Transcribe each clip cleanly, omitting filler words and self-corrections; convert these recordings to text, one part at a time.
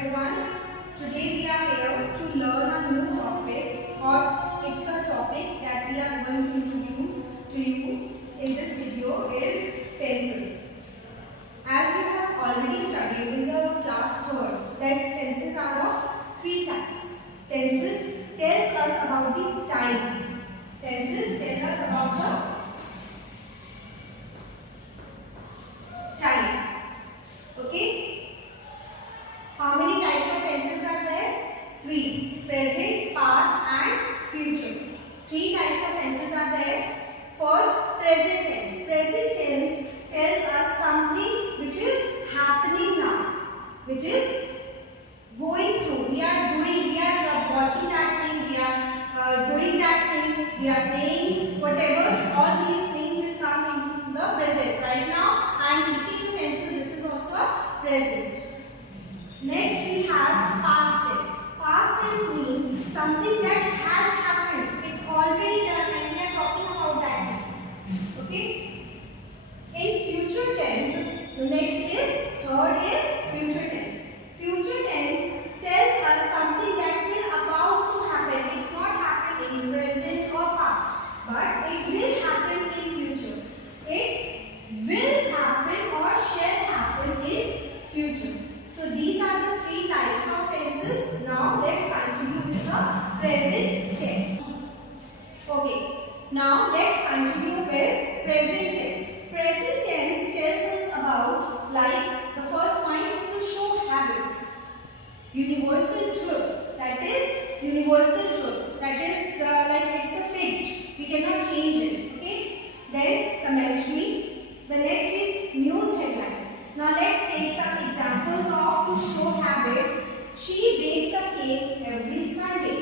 everyone. Today we are here to learn a new topic, or it's the topic that we are going to introduce to you in this video is pencils. As you have already studied in the class 3rd that pencils are of 3 types. Pencils tells us about the time. Pencils tell us about the time. Okay. How many types of pencils are there? 3. Present, past and future. 3 types of pencils are there. First, present tense. Present tense tells us something which is happening now, which is going through. We are watching that thing, we are doing that thing, we are playing, whatever. All these things will come in the present. Right now, I am teaching you pencils. This is also a present. Next we have past tense. Past tense means something that has happened. It's already done and we are talking about that thing. Okay? In future tense, the next is, third is future tense. Future tense tells us something that will about to happen. It's not happened in present or past, but it will happen in future. It will happen or shall happen in future. So these are the 3 types of tenses. Now let's continue with the present tense. Okay. Now let's continue with present tense. Present tense tells us about, like the first point, to show habits. Universal truth. That is universal truth. That is it's the fixed. We cannot change it. Okay. Then commentary. The next is news headlines. Now let's take some examples of to show habits. She bakes a cake every Sunday.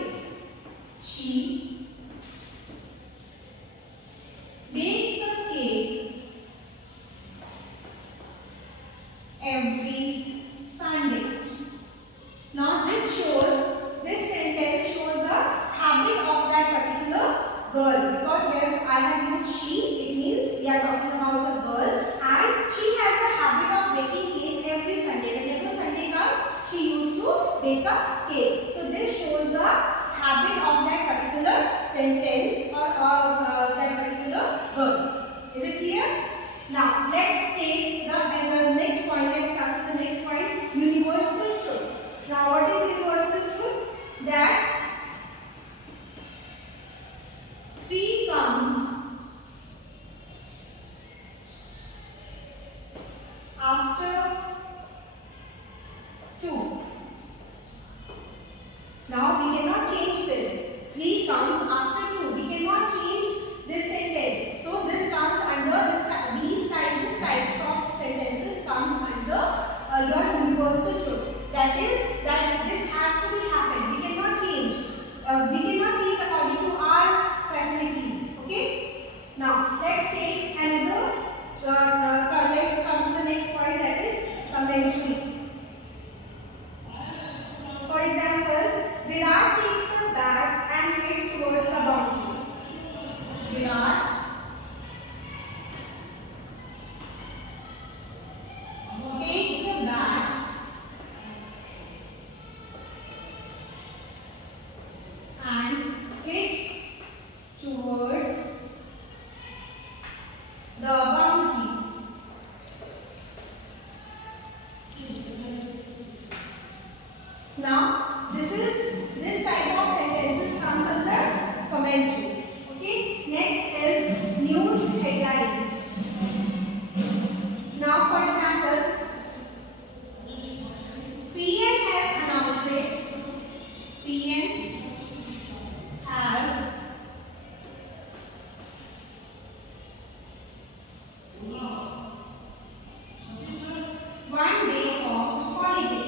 She bakes a cake every Sunday. Now this sentence shows the habit of that particular girl, because here I have used she, it means we are talking about a girl, and she has a habit of baking cake every Sunday. Whenever Sunday comes, she used to bake a cake. So this shows the habit of that particular sentence or that particular girl. Is it clear? Now let's take the next point. Let's start with the next point. Universal truth. Now what is universal truth? That 3 comes after 2. Now we cannot change this. 3 comes after 2. We cannot change this sentence. So this comes under these types of sentences comes under your universal truth. That is that this has to be happened. We cannot change. We cannot change according to our facilities. Okay. Now let's take another. Let's come to the next point. That is commentary. For example, Virat takes the bat and heads towards the boundary. Virat takes the bat and heads towards the boundaries. Now, this type of sentences comes under commentary. Okay. Next is news headlines. Now, for example, PM has announced it. PM has one day of holiday.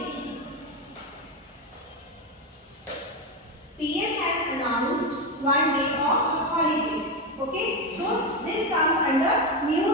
PM has announced one day of holiday. Okay, so this comes under news